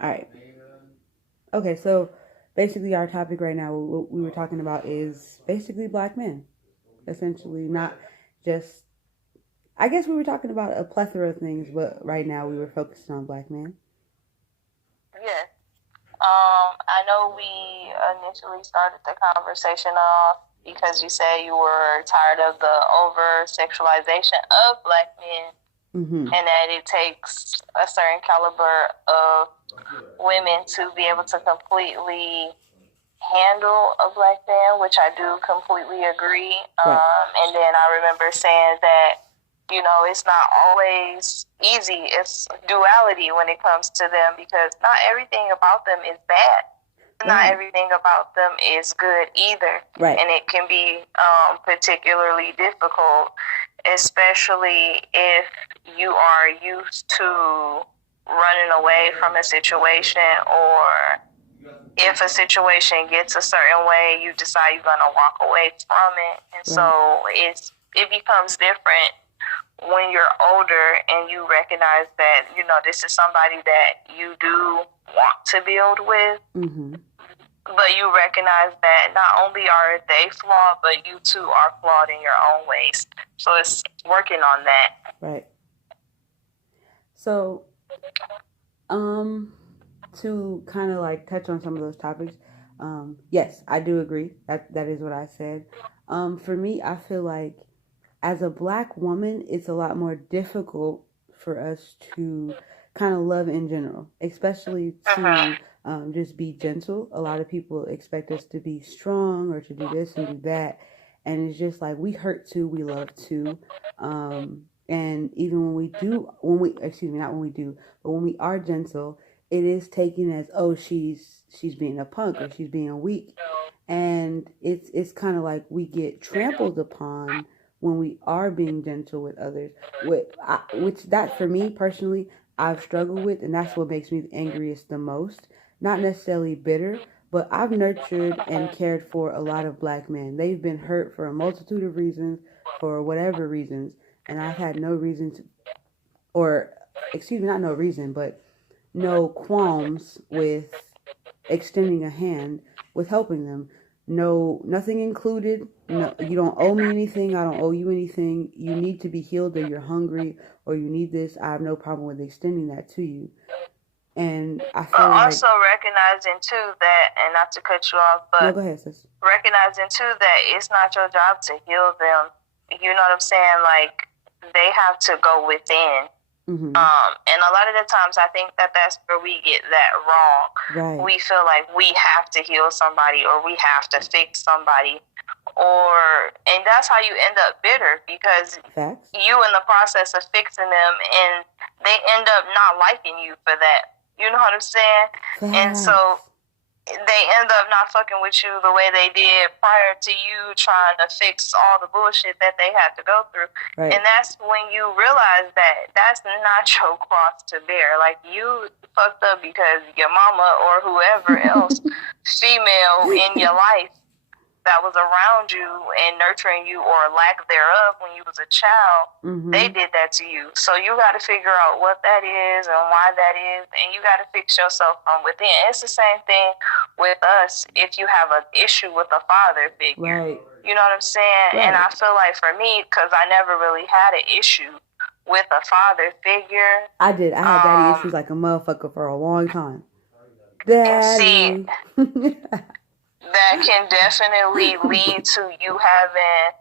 All right. Okay, so basically, our topic right now, what we were talking about is basically black men. Essentially, not just. I guess we were talking about a plethora of things, but right now we were focusing on black men. Yeah. I know we initially started the conversation off because you said you were tired of the over sexualization of black men Mm-hmm. and that it takes a certain caliber of women to be able to completely handle a black man, which I do completely agree. Right. And then I remember saying that, it's not always easy. It's duality when it comes to them because not everything about them is bad. Not Right. everything about them is good either. Right. And it can be particularly difficult, especially if you are used to running away from a situation, or if a situation gets a certain way, you decide you're gonna walk away from it. And Right. so it becomes different when you're older and you recognize that, this is somebody that you do want to build with. Mm-hmm. But you recognize that not only are they flawed, but you too are flawed in your own ways. So it's working on that. Right. So, to kind of like touch on some of those topics, yes, I do agree. That is what I said. For me, I feel like as a black woman, it's a lot more difficult for us to kind of love in general, especially to just be gentle. A lot of people expect us to be strong or to do this and do that. And it's just like we hurt too, we love too. And even excuse me, not when we do, but when we are gentle, it is taken as, oh, she's being a punk or she's being weak. And it's kind of like we get trampled upon when we are being gentle with others, which that for me personally I've struggled with, and that's what makes me the angriest the most. Not necessarily bitter, but I've nurtured and cared for a lot of black men. They've been hurt for a multitude of reasons, for whatever reasons, and I've had no reason to, or excuse me, not no reason, but no qualms with extending a hand with helping them. No, nothing included. No, you don't owe me anything. I don't owe you anything. You need to be healed, or you're hungry, or you need this. I have no problem with extending that to you. And I feel like, Also recognizing too that, and not to cut you off, no, but go ahead, sis. recognizing too that it's not your job to heal them. You know what I'm saying? Like, they have to go within. Mm-hmm. And a lot of the times I think that that's where we get that wrong. Right. We feel like we have to heal somebody or we have to fix somebody, and that's how you end up bitter, because Facts. you in the process of fixing them and they end up not liking you for that. You know what I'm saying? Facts. And so they end up not fucking with you the way they did prior to you trying to fix all the bullshit that they had to go through. Right. And that's when you realize that that's not your cross to bear. Like, you fucked up because your mama or whoever else, female in your life, that was around you and nurturing you, or lack thereof, when you was a child, they did that to you. So you got to figure out what that is and why that is, and you got to fix yourself from within. It's the same thing with us if you have an issue with a father figure. Right. You know what I'm saying? Right. And I feel like for me, because I never really had an issue with a father figure. I did. I had daddy issues like a motherfucker for a long time. Daddy. See, that can definitely lead to you having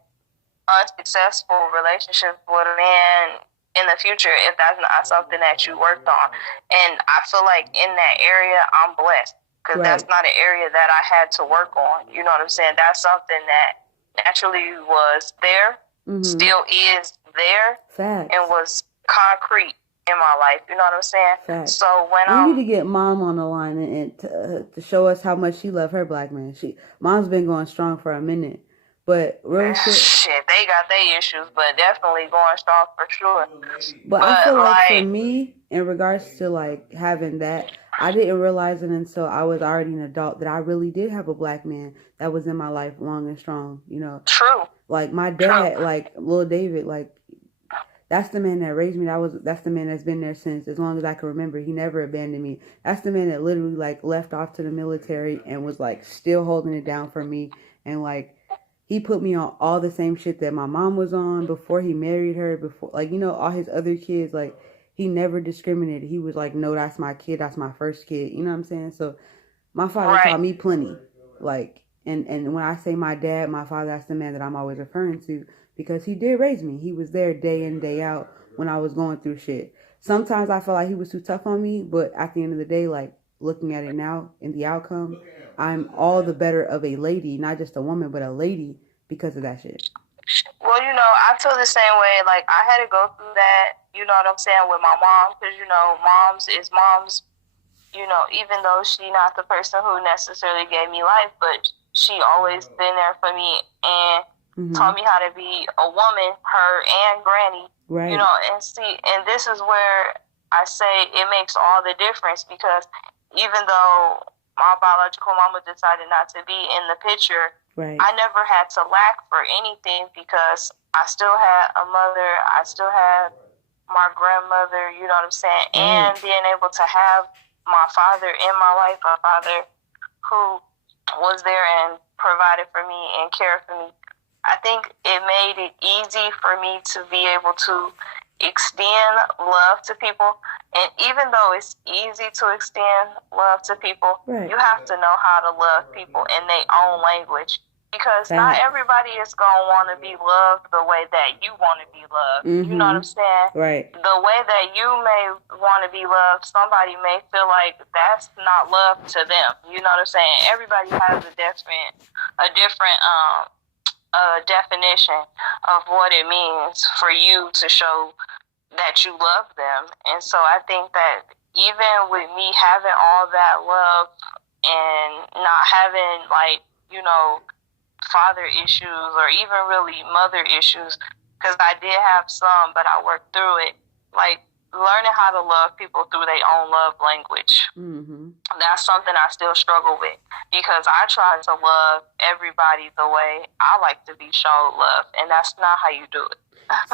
unsuccessful relationships with a man in the future if that's not something that you worked on. And I feel like in that area, I'm blessed, because that's not an area that I had to work on. You know what I'm saying? That's something that naturally was there, still is there, Facts. and was concrete in my life. You know what I'm saying? Facts. So when we need to get mom on the line and to show us how much she loved her black man. Mom's been going strong for a minute, but real shit, they got their issues, but definitely going strong for sure. But I feel like for me, in regards to like having that, I didn't realize it until I was already an adult that I really did have a black man that was in my life long and strong. You know, true. Like my dad, like Lil David, like That's the man that raised me. That's the man that's been there since as long as I can remember. He never abandoned me. That's the man that literally like left off to the military and was like still holding it down for me. And like he put me on all the same shit that my mom was on before he married her. Before, like, you know, all his other kids, like he never discriminated. He was like, no, that's my kid. That's my first kid. You know what I'm saying? So my father Right. taught me plenty. Like, and when I say my dad, my father, that's the man that I'm always referring to because he did raise me. He was there day in, day out when I was going through shit. Sometimes I felt like he was too tough on me, but at the end of the day, like looking at it now in the outcome, I'm all the better of a lady, not just a woman, but a lady because of that shit. Well, you know, I feel the same way. Like, I had to go through that, you know what I'm saying, with my mom, because, you know, moms is moms, you know, even though she not the person who necessarily gave me life, but she always been there for me and taught me how to be a woman, her and granny, you know, and see, and this is where I say it makes all the difference because even though my biological mama decided not to be in the picture, I never had to lack for anything because I still had a mother, I still had my grandmother, you know what I'm saying, and being able to have my father in my life, my father who was there and provided for me and cared for me. I think it made it easy for me to be able to extend love to people. And even though it's easy to extend love to people, you have to know how to love people in their own language. Because not everybody is going to want to be loved the way that you want to be loved. You know what I'm saying? The way that you may want to be loved, somebody may feel like that's not love to them. You know what I'm saying? Everybody has a different definition of what it means for you to show that you love them. And so I think that even with me having all that love and not having, like, you know, father issues or even really mother issues, because I did have some, but I worked through it, like learning how to love people through their own love language. That's something I still struggle with because I try to love everybody the way I like to be shown love, and that's not how you do it.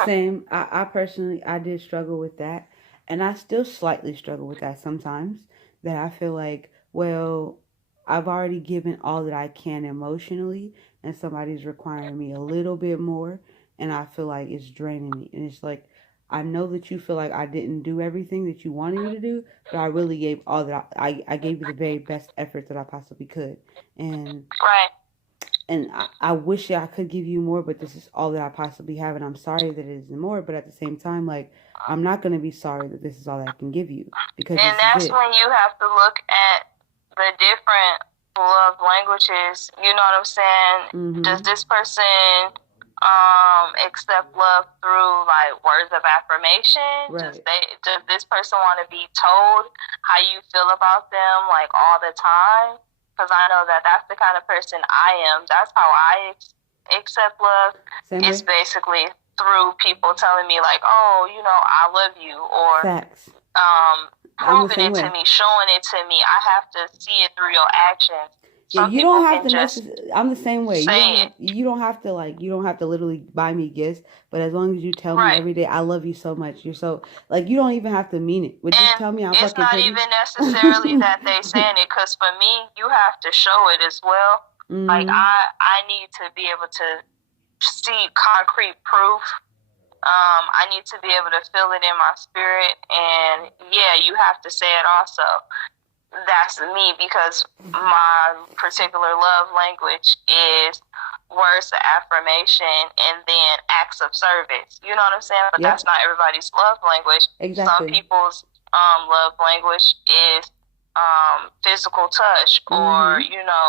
Same. I personally, I did struggle with that, and I still slightly struggle with that sometimes. That I feel like, well, I've already given all that I can emotionally, and somebody's requiring me a little bit more, and I feel like it's draining me. And it's like, I know that you feel like I didn't do everything that you wanted me to do, but I really gave all that I gave you the very best effort that I possibly could. And I wish I could give you more, but this is all that I possibly have, and I'm sorry that it isn't more. But at the same time, like, I'm not gonna be sorry that this is all that I can give you because and that's when you have to look at the different love languages. You know what I'm saying? Does this person accept love through like words of affirmation? Does this person want to be told how you feel about them like all the time? Because I know that that's the kind of person I am. That's how I accept love. It's basically through people telling me like, oh, you know, I love you, or proving it to me, showing it to me. I have to see it through your actions. Yeah, you don't have to necessarily. I'm the same way. You don't have to like. You don't have to literally buy me gifts. But as long as you tell me every day, I love you so much. You're so like. You don't even have to mean it. But just tell me I'm fucking pretty. It's not even necessarily that they saying it. Because for me, you have to show it as well. Like I need to be able to see concrete proof. I need to be able to feel it in my spirit, and yeah, you have to say it also. That's me, because my particular love language is words of affirmation and then acts of service. You know what I'm saying? But that's not everybody's love language. Some people's love language is physical touch, or you know,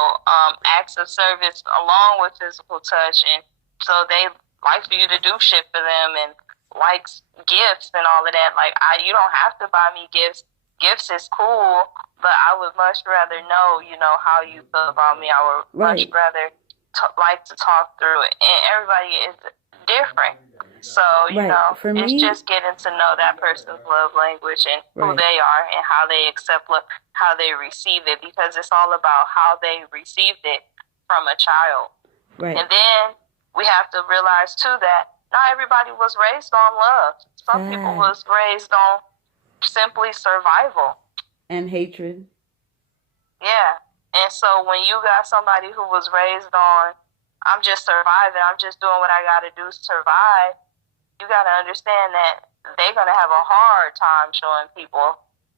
acts of service along with physical touch, and so they like for you to do shit for them and likes gifts and all of that. Like, you don't have to buy me gifts. Gifts is cool, but I would much rather know, you know, how you feel about me. I would much rather like to talk through it. And everybody is different. So, you know, for me, it's just getting to know that person's love language and who they are and how they accept love, how they receive it, because it's all about how they received it from a child. And then we have to realize, too, that not everybody was raised on love. Some people was raised on simply survival. And hatred. Yeah. And so when you got somebody who was raised on, I'm just surviving, I'm just doing what I got to do to survive, you got to understand that they're going to have a hard time showing people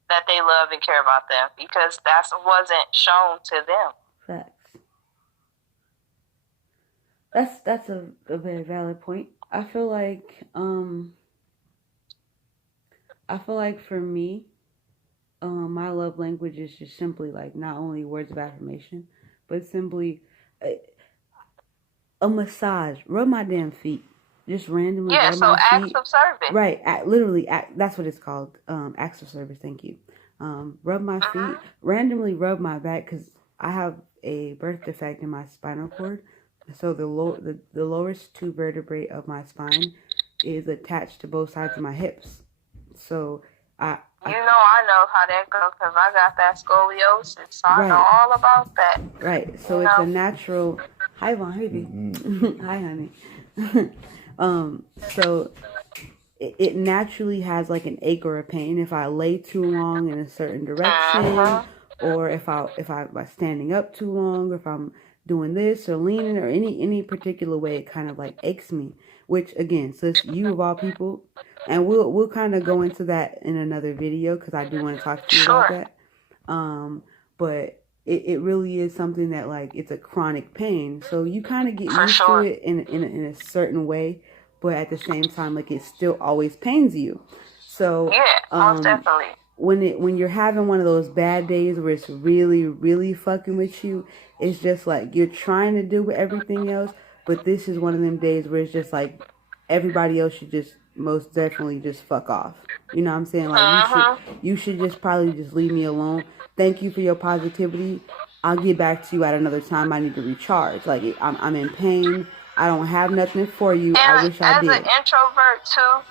that they love and care about them because that wasn't shown to them. Facts. That's a very valid point. I feel like for me, my love language is just simply like not only words of affirmation, but simply a massage. Rub my damn feet. Just randomly rub my feet. Acts of service. Right. That's what it's called. Acts of service. Thank you. Rub my feet. Randomly rub my back because I have a birth defect in my spinal cord. So the lowest two vertebrae of my spine is attached to both sides of my hips. So I know how that goes because I got that scoliosis, so I know all about that. Right. So it's a natural. Hi, Vonn. Hey, hi, honey. So it naturally has like an ache or a pain if I lay too long in a certain direction, or if I'm standing up too long, or if I'm doing this or leaning or any particular way, it kind of like aches me. Which again, sis, you of all people. And we'll kind of go into that in another video because I do want to talk to you about that. But it really is something that like it's a chronic pain, so you kind of get used to it in a certain way, but at the same time, like it still always pains you. So most definitely. When you're having one of those bad days where it's really really fucking with you, it's just like you're trying to do everything else, but this is one of them days where it's just like everybody else should just most definitely just fuck off. You know what I'm saying? Like you should just probably just leave me alone. Thank you for your positivity. I'll get back to you at another time. I need to recharge. Like I'm in pain. I don't have nothing for you. And I wish I did. As an introvert too,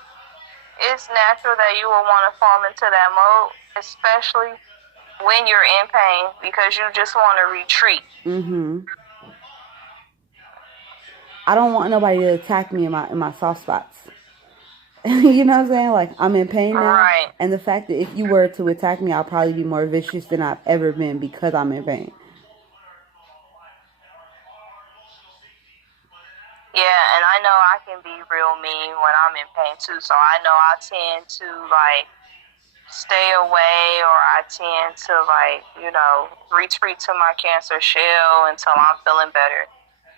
it's natural that you will want to fall into that mode, especially when you're in pain, because you just want to retreat. I don't want nobody to attack me in my soft spots. You know what I'm saying? Like, I'm in pain now. Right. And the fact that if you were to attack me, I'll probably be more vicious than I've ever been because I'm in pain. Yeah, and I know I can be real mean when I'm in pain too. So I know I tend to like stay away, or I tend to like, retreat to my cancer shell until I'm feeling better,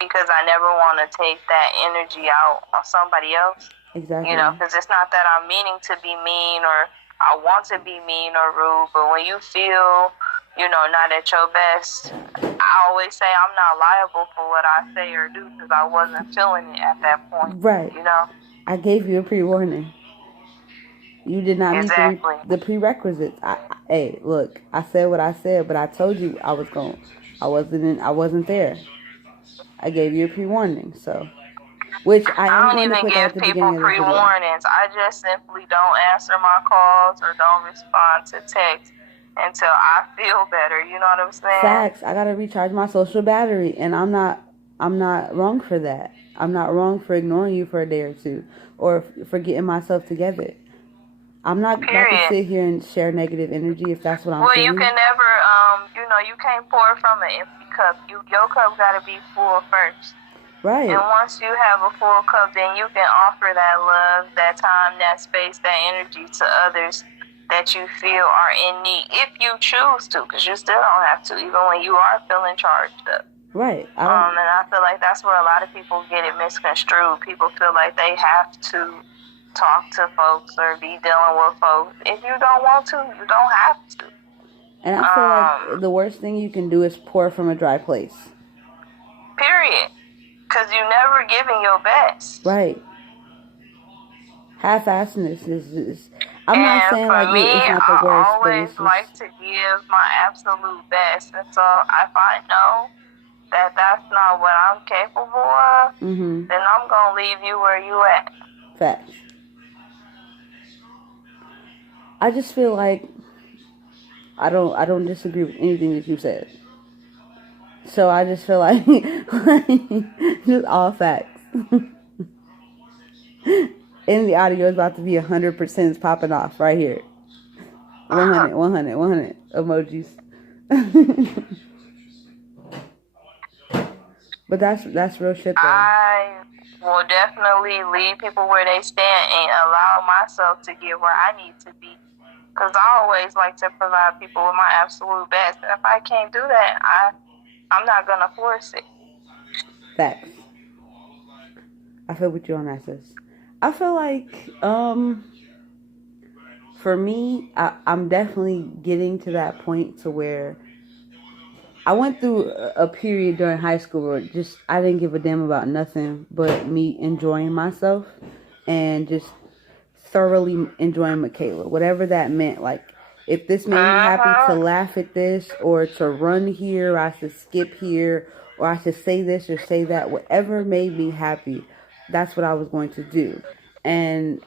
because I never want to take that energy out on somebody else. Exactly. Because it's not that I'm meaning to be mean or I want to be mean or rude, but when you feel, not at your best, I always say I'm not liable for what I say or do because I wasn't feeling it at that point. Right. I gave you a pre-warning. You did not meet the prerequisites. Hey, look, I said what I said, but I told you I wasn't there. I gave you a pre-warning, so. Which I am going to put at the beginning of the video. I don't even give people pre-warnings. I just simply don't answer my calls or don't respond to texts until I feel better. You know what I'm saying? Facts. I gotta recharge my social battery, and I'm not wrong for that. I'm not wrong for ignoring you for a day or two, or for getting myself together. I'm not about to sit here and share negative energy if that's what I'm feeling. Well, you can never, you can't pour from an empty cup. Your cup gotta be full first. Right. And once you have a full cup, then you can offer that love, that time, that space, that energy to others that you feel are in need, if you choose to, because you still don't have to, even when you are feeling charged up. Right. And I feel like that's where a lot of people get it misconstrued. People feel like they have to talk to folks or be dealing with folks. If you don't want to, you don't have to. And I feel like the worst thing you can do is pour from a dry place. Period. Because you never giving your best. Right. Half-assedness is I'm not saying like me, it's not the worst, I always like to give my absolute best. And so if I know that that's not what I'm capable of, then I'm going to leave you where you at. Facts. I just feel like I don't disagree with anything that you said. So I just feel like just all facts. In the audio is about to be 100% popping off right here. 100, 100, 100 emojis. But that's real shit though. I will definitely leave people where they stand and allow myself to get where I need to be. Because I always like to provide people with my absolute best. And if I can't do that, I'm not going to force it. Facts. I feel with you on that, sis. I feel like, for me, I'm definitely getting to that point to where I went through a period during high school where just I didn't give a damn about nothing but me enjoying myself and just thoroughly enjoying Michaela, whatever that meant. Like, if this made me happy to laugh at this or to run here, or I should skip here, or I should say this or say that, whatever made me happy, that's what I was going to do. And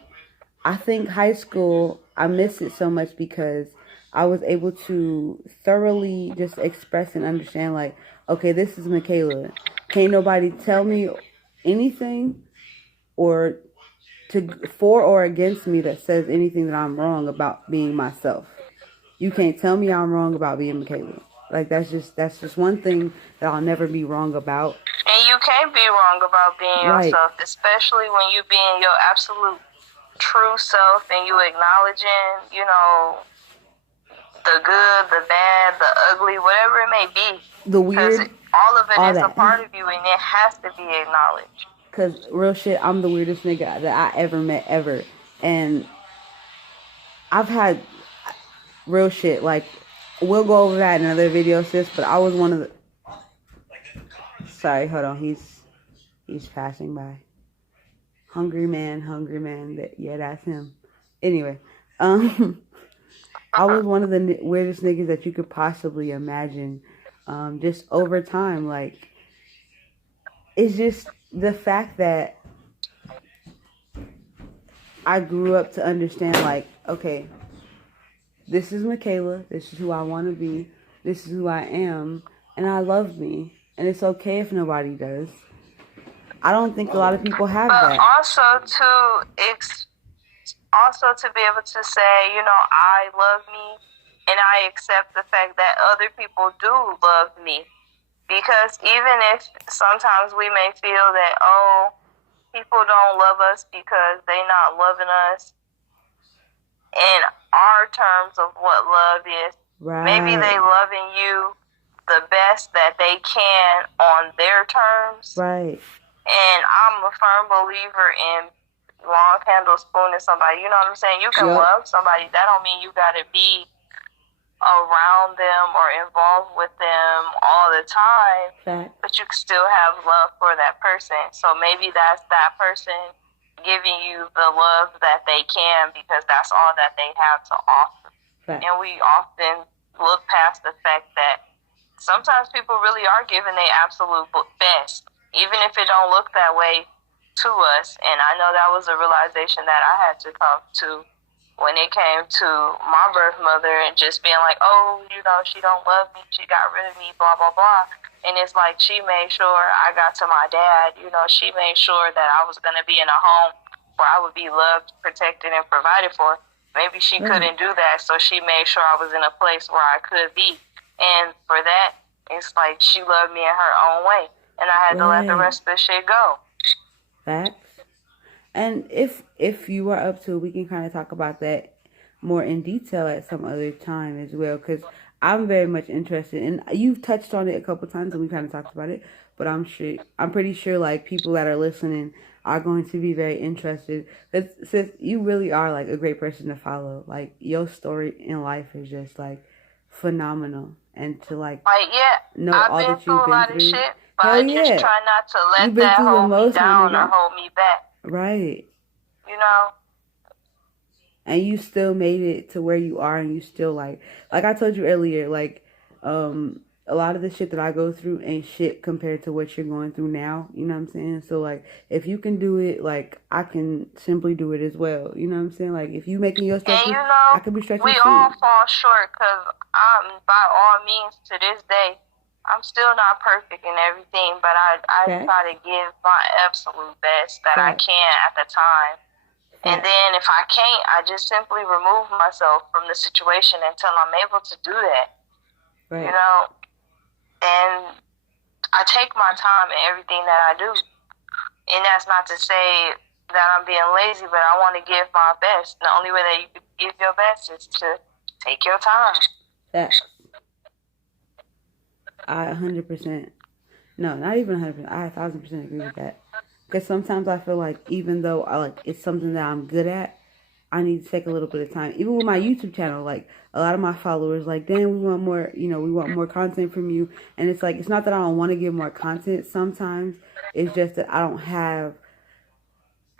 I think high school, I miss it so much because I was able to thoroughly just express and understand, like, okay, this is Michaela. Can't nobody tell me anything or for or against me that says anything that I'm wrong about being myself. You can't tell me I'm wrong about being Michaela. Like, that's just one thing that I'll never be wrong about. And you can't be wrong about being yourself, especially when you being your absolute true self and you acknowledging, you know, the good, the bad, the ugly, whatever it may be. The weird. All of it is a part of you and it has to be acknowledged. Because real shit, I'm the weirdest nigga that I ever met, ever. And I've had real shit. Like, we'll go over that in another video, sis. But I was one of the... Sorry, hold on. He's passing by. Hungry man. Yeah, that's him. Anyway, I was one of the weirdest niggas that you could possibly imagine. Just over time, like, it's just the fact that I grew up to understand, like, okay, this is Michaela, this is who I want to be, this is who I am, and I love me, and it's okay if nobody does. I don't think a lot of people have that. Also to be able to say, you know, I love me, and I accept the fact that other people do love me. Because even if sometimes we may feel that, oh, people don't love us because they not loving us in our terms of what love is. Right. Maybe they loving you the best that they can on their terms. Right. And I'm a firm believer in long handle spooning somebody. You know what I'm saying? You can love somebody. That don't mean you got to be around them or involved with them all the time, but you can still have love for that person. So maybe that's that person giving you the love that they can because that's all that they have to offer. And we often look past the fact that sometimes people really are giving their absolute best, even if it don't look that way to us. And I know that was a realization that I had to come to when it came to my birth mother and just being like, oh, you know, she don't love me, she got rid of me, blah, blah, blah. And it's like she made sure I got to my dad, you know, she made sure that I was going to be in a home where I would be loved, protected, and provided for. Maybe she couldn't do that, so she made sure I was in a place where I could be. And for that, it's like she loved me in her own way. And I had to let the rest of the shit go. Facts. And if you are up to it, we can kind of talk about that more in detail at some other time as well. Because I'm very much interested, and you've touched on it a couple times, and we kind of talked about it. But I'm pretty sure like people that are listening are going to be very interested. Since you really are like a great person to follow. Like, your story in life is just like phenomenal, and to like know I've all been that you've through a lot been of through. shit, but I just try not to let that hold me down or hold me back. Right. You know? And you still made it to where you are, and you still like I told you earlier, like, a lot of the shit that I go through ain't shit compared to what you're going through now. You know what I'm saying? So, like, if you can do it, like, I can simply do it as well. You know what I'm saying? Like, if you making your stretches, I can be stretching. We all fall short, because by all means, to this day, I'm still not perfect in everything, but I try to give my absolute best that I can at the time. And then if I can't, I just simply remove myself from the situation until I'm able to do that. You know? And I take my time in everything that I do. And that's not to say that I'm being lazy, but I want to give my best. The only way that you can give your best is to take your time. I 100%. No, not even 100%. I 1,000% agree with that. Because sometimes I feel like even though it's something that I'm good at, I need to take a little bit of time. Even with my YouTube channel, like a lot of my followers, like, Dan, we want more. We want more content from you. And it's like, it's not that I don't want to give more content. Sometimes it's just that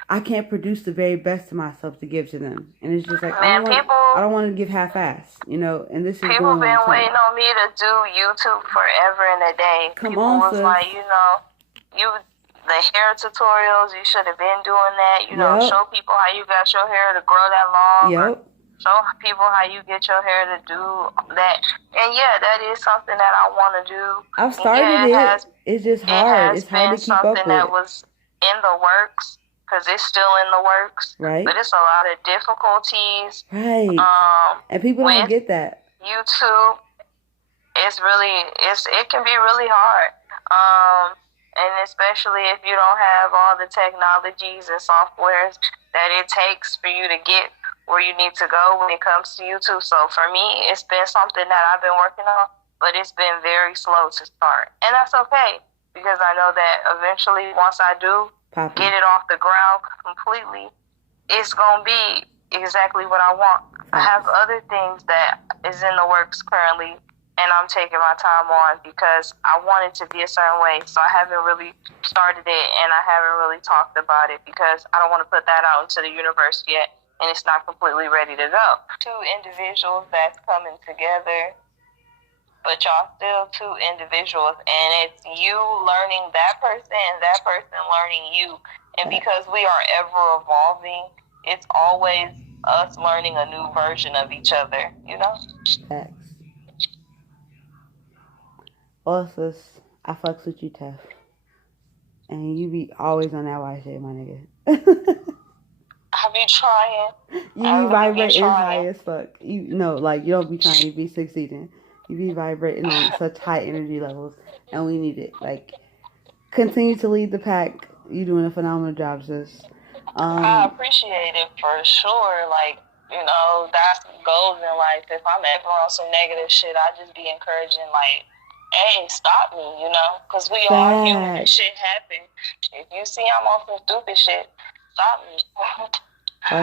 I can't produce the very best of myself to give to them. And it's just like, I don't want to give half-ass, And this is people been waiting on me to do YouTube forever and a day. People was like, the hair tutorials, you should have been doing that. Show people how you got your hair to grow that long. Or show people how you get your hair to do that. And yeah, that is something that I want to do. I've started it. It's just hard. It's hard to keep up with. Something that was in the works. Because it's still in the works. Right. But it's a lot of difficulties. Right. And people don't get that. YouTube, it can be really hard. And especially if you don't have all the technologies and softwares that it takes for you to get where you need to go when it comes to YouTube. So for me, it's been something that I've been working on, but it's been very slow to start. And that's okay, because I know that eventually, once I do get it off the ground completely, it's going to be exactly what I want. I have other things that is in the works currently, and I'm taking my time on because I want it to be a certain way. So I haven't really started it, and I haven't really talked about it because I don't want to put that out into the universe yet, and it's not completely ready to go. Two individuals that's coming together, but y'all still two individuals, and it's you learning that person and that person learning you. And because we are ever evolving, it's always us learning a new version of each other, Facts. Also, I fucks with you tough. And you be always on that white shit, my nigga. I be trying. You be vibrating high as fuck. You don't be trying, you be succeeding. You be vibrating on such high energy levels, and we need it. Like, continue to lead the pack. You're doing a phenomenal job, sis. I appreciate it for sure. Like, that's goals in life. If I'm ever on some negative shit, I just be encouraging, like, hey, stop me, because we are human and shit happen. If you see I'm on some stupid shit, stop me.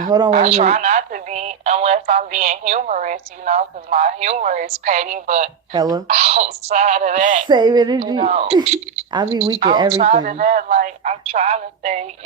Hold on, I try not to be unless I'm being humorous, because my humor is petty, but outside of that, same energy. I'll be weak at everything. Outside of that, like, I'm trying to stay,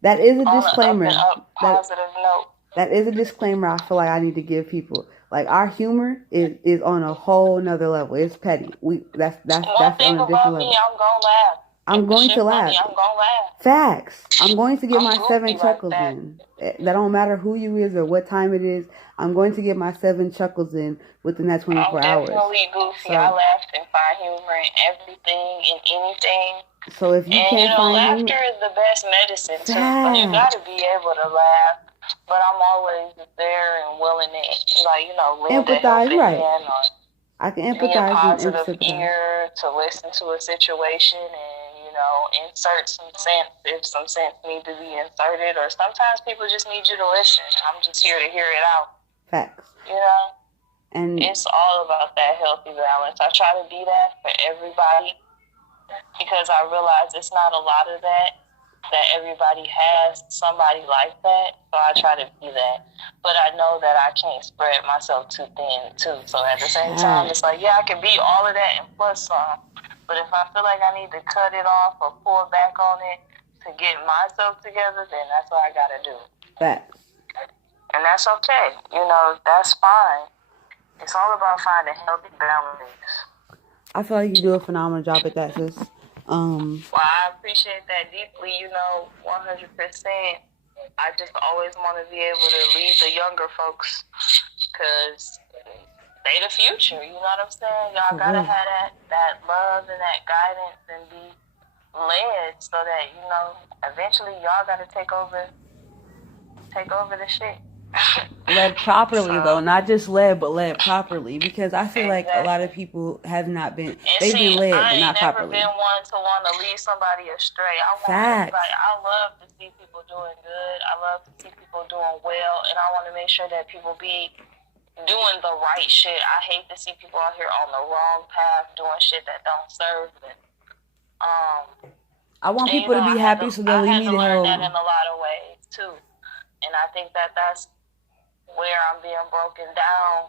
that is a disclaimer. On an up positive note. That is a disclaimer I feel like I need to give people. Like, our humor is on a whole nother level. It's petty. That's on a different level. I'm gonna laugh. I'm going to laugh. I'm gonna laugh. Facts. I'm going to get my 7 chuckles in. That don't matter who you is or what time it is. I'm going to get my 7 chuckles in within that 24 hours. I'm definitely goofy. So, I laugh and find humor in everything and anything. So if you can't find laughter is the best medicine too. So you gotta be able to laugh. But I'm always there and willing to, lend a helping hand or I can empathize be a positive and sympathize. ear to listen to a situation and, insert some sense if some sense need to be inserted. Or sometimes people just need you to listen. I'm just here to hear it out. Facts. And it's all about that healthy balance. I try to be that for everybody because I realize it's not a lot of that everybody has somebody like that, so I try to be that. But I know that I can't spread myself too thin, too. So at the same time, it's like, yeah, I can be all of that and plus some. But if I feel like I need to cut it off or pull back on it to get myself together, then that's what I got to do. Facts. And that's okay. That's fine. It's all about finding healthy balance. I feel like you do a phenomenal job at that, sis. Well, I appreciate that deeply, 100%. I just always want to be able to lead the younger folks because they the future. You know what I'm saying? Y'all For gotta real. have that love and that guidance and be led so that, you know, eventually y'all gotta take over the shit. Led properly though, So not just led, but led properly. Because I feel like a lot of exactly. people have not been. And They've see, been led, but I ain't not never been properly. one to want to lead somebody astray. I want Facts. everybody. I love to see people doing good. I love to see people doing well, and I want to make sure that people be doing the right shit. I hate to see people out here on the wrong path doing shit that don't serve them. I want And you people to know, be happy, so they'll I leave had me to the hell learn that in alone. a lot of ways too. And I think that that's where I'm being broken down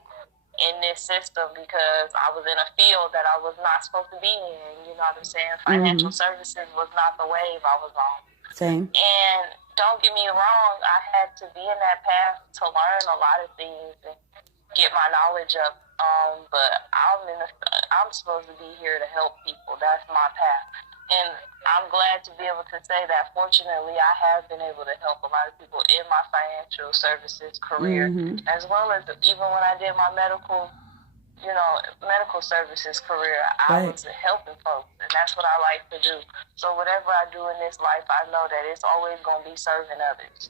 in this system because I was in a field that I was not supposed to be in. You know what I'm saying? Financial services was not the wave I was on. Same. And don't get me wrong, I had to be in that path to learn a lot of things and get my knowledge up. But I'm supposed to be here to help people. That's my path. And I'm glad to be able to say that fortunately I have been able to help a lot of people in my financial services career, as well as even when I did my medical services career, I Right. was helping folks, and that's what I like to do. So whatever I do in this life, I know that it's always going to be serving others.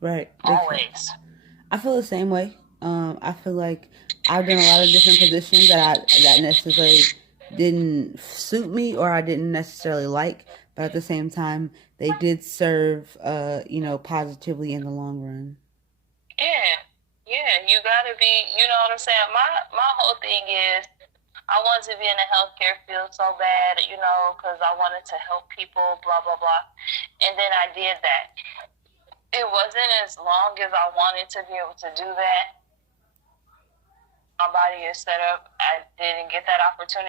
Right. Big facts. Always. I feel the same way. I feel like I've done a lot of different positions that necessarily didn't suit me or I didn't necessarily like, but at the same time, they did serve, positively in the long run. Yeah, you gotta be. You know what I'm saying? My whole thing is I wanted to be in the healthcare field so bad, because I wanted to help people, blah blah blah, and then I did that. It wasn't as long as I wanted to be able to do that. My body is set up. I didn't get that opportunity